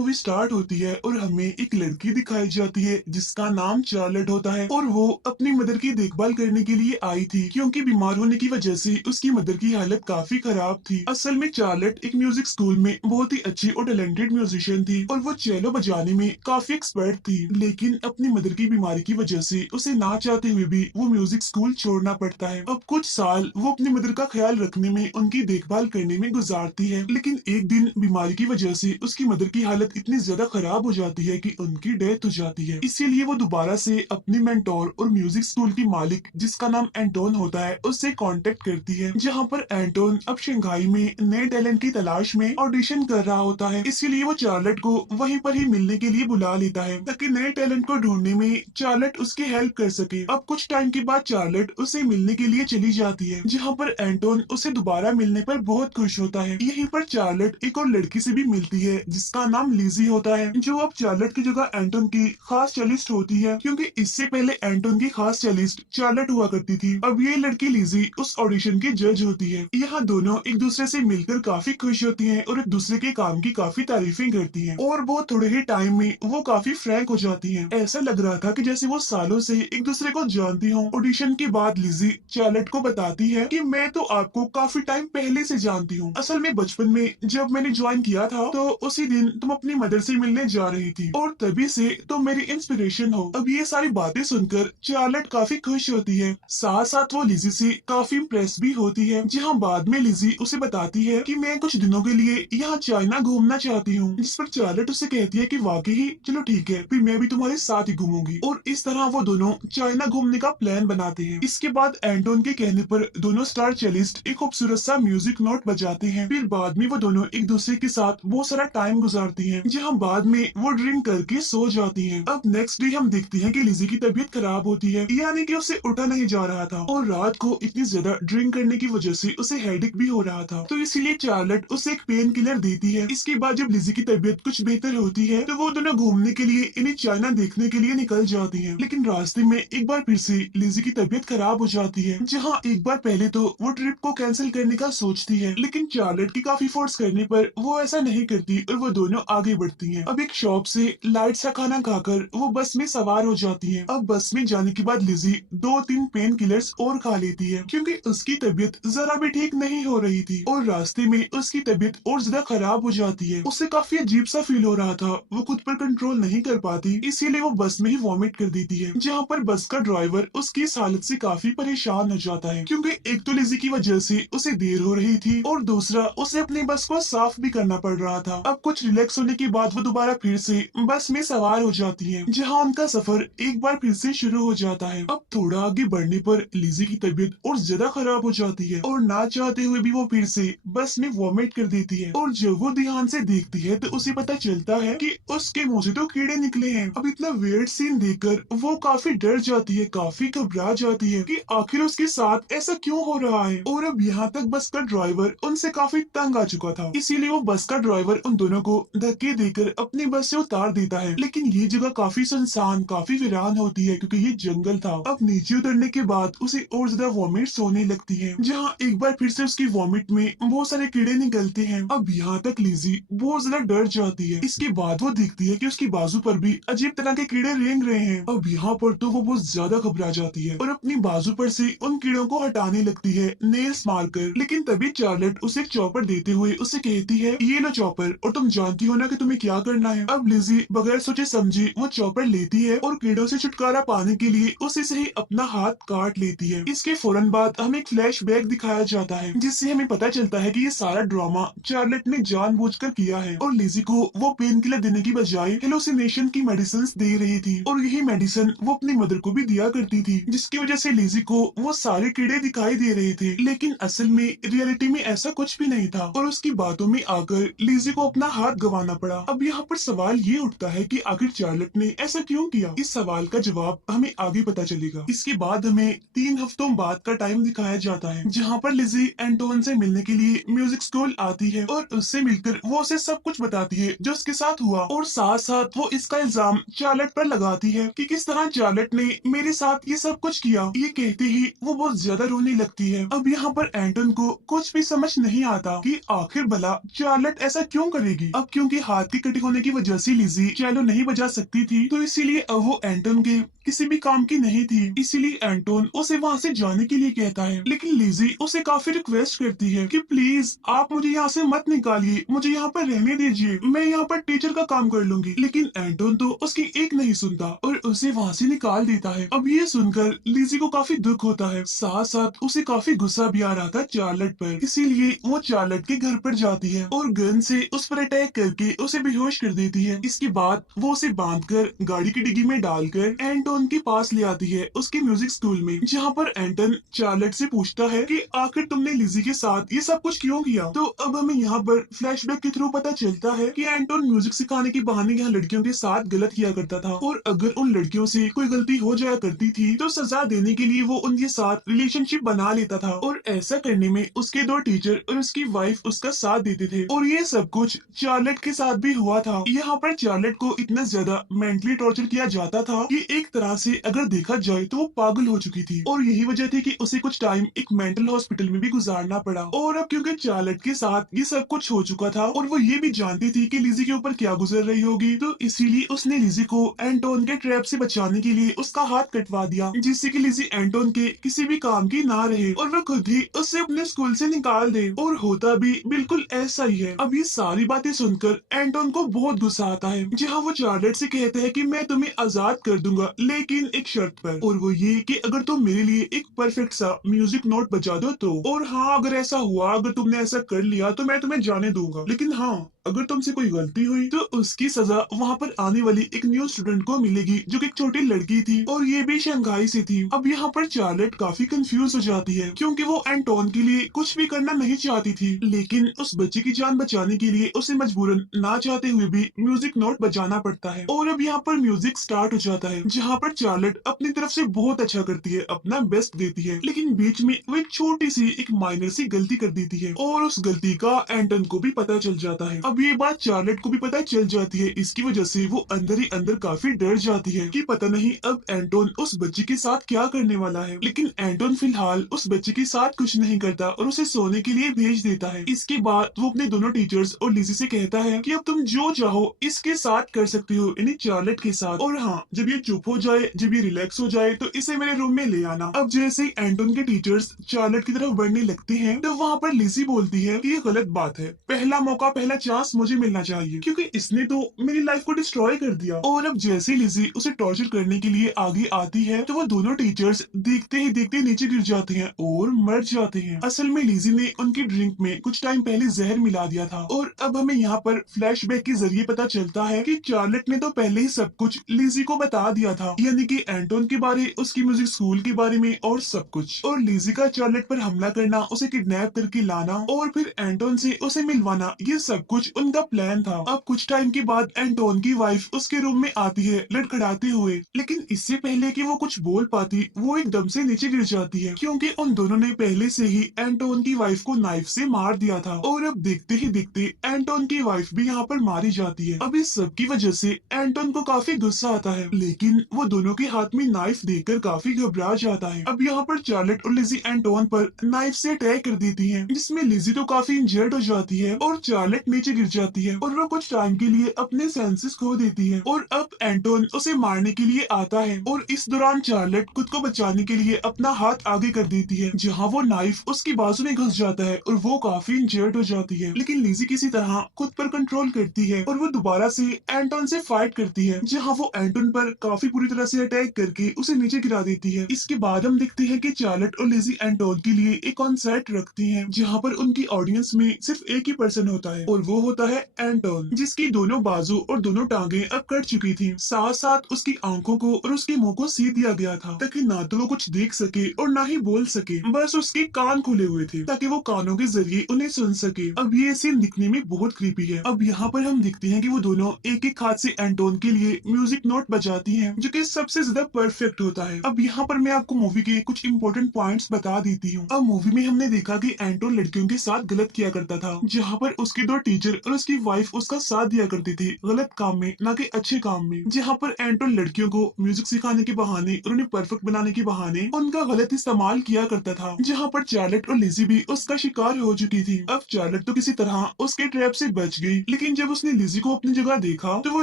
Movie start होती है और हमें एक लड़की दिखाई जाती है जिसका नाम चार्लेट होता है और वो अपनी मदर की देखभाल करने के लिए आई थी क्योंकि बीमार होने की वजह से उसकी मदर की हालत काफी खराब थी। असल में चार्लेट एक म्यूजिक स्कूल में बहुत ही अच्छी और टैलेंटेड म्यूजिशियन थी और वो चेलो बजाने में काफी एक्सपर्ट थी, लेकिन अपनी मदर की बीमारी की वजह से उसे ना चाहते हुए भी वो म्यूजिक स्कूल छोड़ना पड़ता है। अब कुछ साल वो अपनी मदर का ख्याल रखने में, उनकी देखभाल करने में गुजारती है, लेकिन एक दिन बीमारी की वजह से उसकी मदर की हालत इतनी ज्यादा खराब हो जाती है कि उनकी डेथ हो जाती है। इसीलिए वो दोबारा से अपने मेंटोर और म्यूजिक स्कूल की मालिक जिसका नाम एंटोन होता है उससे कांटेक्ट करती है, जहां पर एंटोन अब शंघाई में नए टैलेंट की तलाश में ऑडिशन कर रहा होता है। इसीलिए वो चार्लेट को वहीं पर ही मिलने के लिए बुला लेता है ताकि नए टैलेंट को ढूंढने में चार्लेट उसकी हेल्प कर सके। अब कुछ टाइम के बाद चार्लेट उसे मिलने के लिए चली जाती है, जहाँ पर एंटोन उसे दोबारा मिलने पर बहुत खुश होता है। यहीं पर चार्लेट एक और लड़की से भी मिलती है जिसका नाम लिजी होता है, जो अब चार्लेट की जगह एंटोन की खास चेलिस्ट होती है, क्योंकि इससे पहले एंटोन की खास चेलिस्ट चार्लेट हुआ करती थी। अब ये लड़की लिजी उस ऑडिशन की जज होती है। यहाँ दोनों एक दूसरे से मिलकर काफी खुश होती हैं और एक दूसरे के काम की काफी तारीफें करती हैं और बहुत थोड़े ही टाइम में वो काफी फ्रैंक हो जाती हैं। ऐसा लग रहा था कि जैसे वो सालों से एक दूसरे को जानती हों। ऑडिशन के बाद लिजी चार्लेट को बताती है कि मैं तो आपको काफी टाइम पहले से जानती हूँ। असल में बचपन में जब मैंने ज्वाइन किया था तो उसी दिन तुम अपनी मदर से मिलने जा रही थी और तभी से तुम मेरी इंस्पिरेशन हो। अब ये सारी बातें सुनकर चार्लेट काफी खुश होती है, साथ साथ वो लिजी से काफी इम्प्रेस भी होती है, जहाँ बाद में लिजी उसे बताती है कि मैं कुछ दिनों के लिए यहाँ चाइना घूमना चाहती हूँ, जिस पर चार्लेट उसे कहती है कि वाकई ही चलो ठीक है, फिर मैं भी तुम्हारे साथ ही घूमूंगी। और इस तरह वो दोनों चाइना घूमने का प्लान बनाते हैं। इसके बाद एंटोन के कहने पर दोनों स्टार चेलिस्ट एक खूबसूरत सा म्यूजिक नोट बजाते हैं। फिर बाद में वो दोनों एक दूसरे के साथ बहुत सारा टाइम गुजारती हैं, जहाँ बाद में वो ड्रिंक करके सो जाती हैं। अब नेक्स्ट डे हम देखते हैं कि लिजी की तबीयत खराब होती है, यानी कि उसे उठा नहीं जा रहा था और रात को इतनी ज्यादा ड्रिंक करने की वजह से उसे हेडेक भी हो रहा था, तो इसीलिए चार्लेट उसे एक पेन किलर देती है। इसके बाद जब लिजी की तबीयत कुछ बेहतर होती है तो वो दोनों घूमने के लिए इन्हें चाइना देखने के लिए निकल जाती हैं, लेकिन रास्ते में एक बार फिर से लिजी की तबीयत खराब हो जाती है, जहाँ एक बार पहले तो वो ट्रिप को कैंसिल करने का सोचती है, लेकिन चार्लेट की काफी फोर्स करने पर वो ऐसा नहीं करती और वो दोनों आगे बढ़ती हैं। अब एक शॉप से लाइट सा खाना खाकर वो बस में सवार हो जाती हैं। अब बस में जाने के बाद लिजी 2-3 पेन किलर्स और खा लेती है क्योंकि उसकी तबीयत जरा भी ठीक नहीं हो रही थी और रास्ते में उसकी तबीयत और ज्यादा खराब हो जाती है। उसे काफी अजीब सा फील हो रहा था, वो खुद पर कंट्रोल नहीं कर पाती, इसीलिए वो बस में ही वॉमिट कर देती है, जहाँ पर बस का ड्राइवर उसकी इस हालत से काफी परेशान हो जाता है क्योंकि एक तो लिजी की वजह से उसे देर हो रही थी और दूसरा उसे अपनी बस को साफ भी करना पड़ रहा था। अब कुछ रिलैक्स होने के बाद वो दोबारा फिर से बस में सवार हो जाती है, जहाँ उनका सफर एक बार फिर से शुरू हो जाता है। अब थोड़ा आगे बढ़ने पर लिजी की तबीयत और ज्यादा खराब हो जाती है और ना चाहते हुए भी वो फिर से बस में वॉमिट कर देती है और जब वो ध्यान से देखती है तो उसे पता चलता है कि उसके मुंह से तो कीड़े निकले हैं। अब इतना वियर्ड सीन देखकर वो काफी डर जाती है, काफी घबरा जाती है कि आखिर उसके साथ ऐसा क्यों हो रहा है। और अब यहाँ तक बस का ड्राइवर उनसे काफी तंग आ चुका था, इसीलिए वो बस का ड्राइवर उन दोनों को धक्के देकर अपनी बस से उतार देता है, लेकिन ये जगह काफी सुनसान, काफी वीरान होती है क्योंकि ये जंगल था। अब नीचे उतरने के बाद उसे और ज्यादा वॉमिट्स होने लगती है, जहाँ एक बार फिर से उसकी वॉमिट में बहुत सारे कीड़े निकलते हैं। अब यहाँ तक लिजी बहुत ज्यादा डर जाती है। इसके बाद वो देखती है कि उसकी बाजू पर भी अजीब तरह के कीड़े रेंग रहे हैं। अब यहाँ पर तो वो बहुत ज्यादा घबरा जाती है और अपनी बाजू पर से उन कीड़ों को हटाने लगती है नेल्स मारकर, लेकिन तभी चार्लेट उसे एक चॉपर देते हुए उसे कहती है ये लो चॉपर, और तुम जानती हो ना कि तुम्हें क्या करना है। अब लिजी बगैर सोचे समझे वो चॉपर लेती है और कीड़ों से छुटकारा पाने के लिए उसी से ही अपना हाथ काट लेती है। इसके फौरन बाद हमें एक फ्लैशबैक दिखाया जाता है, जिससे हमें पता चलता है कि ये सारा ड्रामा चार्लेट ने जानबूझकर किया है और लिजी को वो पेन किलर देने की बजाय हेलोसिनेशन की मेडिसिन दे रही थी, और यही मेडिसिन वो अपनी मदर को भी दिया करती थी, जिसकी वजह से लिजी को वो सारे कीड़े दिखाई दे रहे थे, लेकिन असल में रियलिटी में ऐसा कुछ भी नहीं था और उसकी बातों में आकर लिजी को अपना हाथ गंवाना पड़ा। अब यहाँ पर सवाल ये उठता है कि आखिर चार्लेट ने ऐसा क्यों किया। इस सवाल का जवाब हमें आगे पता चलेगा। इसके बाद हमें 3 हफ्तों बाद का टाइम दिखाया जाता है, जहाँ पर लिजी एंटोन से मिलने के लिए म्यूजिक स्कूल आती है और उससे मिलकर वो उसे सब कुछ बताती है जो उसके साथ हुआ, और साथ साथ वो इसका इल्जाम चार्लेट पर लगाती है कि किस तरह चार्लेट ने मेरे साथ ये सब कुछ किया। ये कहते ही वो बहुत ज्यादा रोने लगती है। अब यहाँ पर एंटोन को कुछ भी समझ नहीं आता कि आखिर भला चार्लेट ऐसा क्यों करेगी। अब क्योंकि हाथ के कटे होने की वजह से लिजी चैलो नहीं बजा सकती थी, तो इसीलिए अब वो एंटोन के किसी भी काम की नहीं थी। इसीलिए एंटोन उसे वहाँ से जाने के लिए कहता है, लेकिन लिजी उसे काफी रिक्वेस्ट करती है कि प्लीज आप मुझे यहाँ से मत निकालिए, मुझे यहाँ पर रहने दीजिए, मैं यहाँ पर टीचर का काम कर लूंगी। लेकिन एंटोन तो उसकी एक नहीं सुनता और उसे वहाँ से निकाल देता है। अब ये सुनकर लिजी को काफी दुख होता है, साथ साथ उसे काफी गुस्सा भी आ रहा था चार्लेट पर। इसीलिए वो चार्लेट के घर पर जाती है और गन से उस पर अटैक करके उसे बेहोश कर देती है। इसके बाद वो उसे बांधकर गाड़ी की डिग्गी में डालकर एंटोन के पास ले आती है उसके म्यूजिक स्कूल में, जहाँ पर एंटन चार्लेट से पूछता है कि आखिर तुमने लिजी के साथ ये सब कुछ क्यों किया। तो अब हमें यहाँ पर फ्लैशबैक के थ्रू पता चलता है कि एंटोन म्यूजिक सिखाने के बहाने यहाँ लड़कियों के साथ गलत किया करता था, और अगर उन लड़कियों से कोई गलती हो जाया करती थी तो सजा देने के लिए वो उनके साथ रिलेशनशिप बना लेता था, और ऐसा करने में उसके 2 टीचर और उसकी वाइफ उसका साथ देते थे। और ये सब कुछ चार्लेट के साथ भी हुआ था। यहाँ पर चार्लेट को इतना ज्यादा मेंटली टॉर्चर किया जाता था कि एक तरह से अगर देखा जाए तो वो पागल हो चुकी थी, और यही वजह थी कि उसे कुछ टाइम एक मेंटल हॉस्पिटल में भी गुजारना पड़ा। और अब क्योंकि चार्लेट के साथ ये सब कुछ हो चुका था और वो ये भी जानती थी कि लिजी के ऊपर क्या गुजर रही होगी, तो इसीलिए उसने लिजी को एंटोन के ट्रैप से बचाने के लिए उसका हाथ कटवा दिया, जिससे कि लिजी एंटोन के किसी भी काम की ना रहे और वो खुद ही उससे अपने स्कूल से निकाल दे। और होता भी बिल्कुल ऐसा ही है। अब ये सारी बातें सुनकर एंटोन को बहुत गुस्सा आता है, जहाँ वो चार्लेट से कहता है कि मैं तुम्हें आजाद कर दूंगा, लेकिन एक शर्त पर, और वो ये कि अगर तुम मेरे लिए एक परफेक्ट सा म्यूजिक नोट बजा दो तो, और हाँ अगर ऐसा हुआ, अगर तुमने ऐसा कर लिया तो मैं तुम्हें जाने दूंगा, लेकिन हाँ अगर तुमसे कोई गलती हुई तो उसकी सजा वहाँ पर आने वाली एक न्यू स्टूडेंट को मिलेगी, जो कि एक छोटी लड़की थी और ये भी शंघाई से थी। अब यहाँ पर चार्लेट काफी कंफ्यूज हो जाती है, क्योंकि वो एंटोन के लिए कुछ भी करना नहीं चाहती थी, लेकिन उस बच्चे की जान बचाने के लिए उसे मजबूरन ना चाहते हुए भी म्यूजिक नोट बजाना पड़ता है। और अब यहाँ पर म्यूजिक स्टार्ट हो जाता है, जहाँ पर चार्लेट अपनी तरफ से बहुत अच्छा करती है, अपना बेस्ट देती है, लेकिन बीच में वो एक छोटी सी एक माइनर सी गलती कर देती है, और उस गलती का एंटन को भी पता चल जाता है। अब ये बात चार्लेट को भी पता चल जाती है, इसकी वजह से वो अंदर ही अंदर काफी डर जाती है कि पता नहीं अब एंटोन उस बच्चे के साथ क्या करने वाला है। लेकिन एंटोन फिलहाल उस बच्चे के साथ कुछ नहीं करता और उसे सोने के लिए भेज देता है। इसके बाद वो अपने दोनों टीचर्स और लिजी से कहता है कि अब तुम जो चाहो इसके साथ कर सकती हो, यानी चार्लेट के साथ, और हाँ जब ये चुप हो जाए, जब ये रिलैक्स हो जाए तो इसे मेरे रूम में ले आना। अब जैसे ही एंटोन के टीचर्स चार्लेट की तरफ बढ़ने लगते हैं तो वहाँ पर लिजी बोलती है कि ये गलत बात है, पहला मौका पहला चांस मुझे मिलना चाहिए, क्योंकि इसने तो मेरी लाइफ को डिस्ट्रॉय कर दिया। और अब जैसे लिजी उसे टॉर्चर करने के लिए आगे आती है तो वो दोनों टीचर्स देखते ही देखते नीचे गिर जाते हैं और मर जाते हैं। असल में लिजी ने उनकी ड्रिंक में कुछ टाइम पहले जहर मिला दिया था। और अब हमें यहाँ पर फ्लैशबैक के जरिए पता चलता है कि चार्लेट ने तो पहले ही सब कुछ लिजी को बता दिया था, यानी कि एंटोन के बारे, उसकी म्यूजिक स्कूल के बारे में और सब कुछ। और लिजी का चार्लेट पर हमला करना, उसे किडनैप करके लाना और फिर एंटोन से उसे मिलवाना, ये सब कुछ उनका प्लान था। अब कुछ टाइम के बाद एंटोन की वाइफ उसके रूम में आती है लड़खड़ाते हुए, लेकिन इससे पहले कि वो कुछ बोल पाती वो एकदम से नीचे गिर जाती है, क्योंकि उन दोनों ने पहले से ही एंटोन की वाइफ को नाइफ से मार दिया था। और अब देखते ही देखते एंटोन की वाइफ भी यहाँ पर मारी जाती है। अब इस सब की वजह से एंटोन को काफी गुस्सा आता है, लेकिन वो दोनों के हाथ में नाइफ देखकर काफी घबरा जाता है। अब यहाँ पर चार्लेट और लिजी एंटोन पर नाइफ से अटैक कर देती है, जिसमें लिजी तो काफी इंजर्ड हो जाती है और चार्लेट नीचे गिर जाती है और वो कुछ टाइम के लिए अपने सेंसेस खो देती है। और अब एंटोन उसे मारने के लिए आता है और इस दौरान चार्लेट खुद को बचाने के लिए अपना हाथ आगे कर देती है, जहाँ वो नाइफ उसकी बाजू में घुस जाता है और वो काफी इंजर्ड हो जाती है। लेकिन लिजी किसी तरह खुद पर कंट्रोल करती है और वो दोबारा से एंटोन से फाइट करती है, जहाँ वो एंटोन पर काफी बुरी तरह से अटैक करके उसे नीचे गिरा देती है। इसके बाद हम देखते हैं कि चार्लेट और लिजी एंटोन के लिए एक कॉन्सर्ट रखती है, जहाँ पर उनकी ऑडियंस में सिर्फ एक ही पर्सन होता है और वो होता है एंटोन, जिसकी दोनों बाजू और दोनों टांगे अब कट चुकी थी। साथ साथ उसकी आंखों को और उसके मुंह को सी दिया गया था, ताकि ना तो वो कुछ देख सके और ना ही बोल सके, बस उसके कान खुले हुए थे ताकि वो कानों के जरिए उन्हें सुन सके। अब ये सीन दिखने में बहुत क्रीपी है। अब यहाँ पर हम देखते हैं कि वो दोनों एक एक हाथ से एंटोन के लिए म्यूजिक नोट बजाती हैं, जो कि सबसे ज्यादा परफेक्ट होता है। अब यहाँ पर मैं आपको मूवी के कुछ इंपॉर्टेंट पॉइंट्स बता देती हूँ। अब मूवी में हमने देखा कि एंटोन लड़कियों के साथ गलत किया करता था, जहाँ पर उसके 2 टीचर और उसकी वाइफ उसका साथ दिया करती थी गलत काम में, ना कि अच्छे काम में। जहाँ पर एंटोन लड़कियों को म्यूजिक सिखाने के बहाने और उन्हें परफेक्ट बनाने के बहाने उनका गलत इस्तेमाल किया करता था, जहाँ पर चार्लेट और लिजी भी उसका शिकार हो चुकी थी। अब चार्लेट तो किसी तरह उसके ट्रैप से बच गई, लेकिन जब उसने लिजी को अपनी जगह देखा तो वो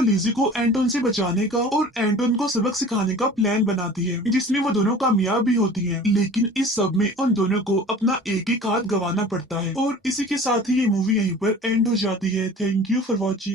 लिजी को एंटोन से बचाने का और एंटोन को सबक सिखाने का प्लान बनाती है, जिसमें वो दोनों कामयाब भी होती हैं। लेकिन इस सब में उन दोनों को अपना एक एक हाथ गंवाना पड़ता है। और इसी के साथ ही ये मूवी यहीं पर एंड हो जाती है। Thank you for watching.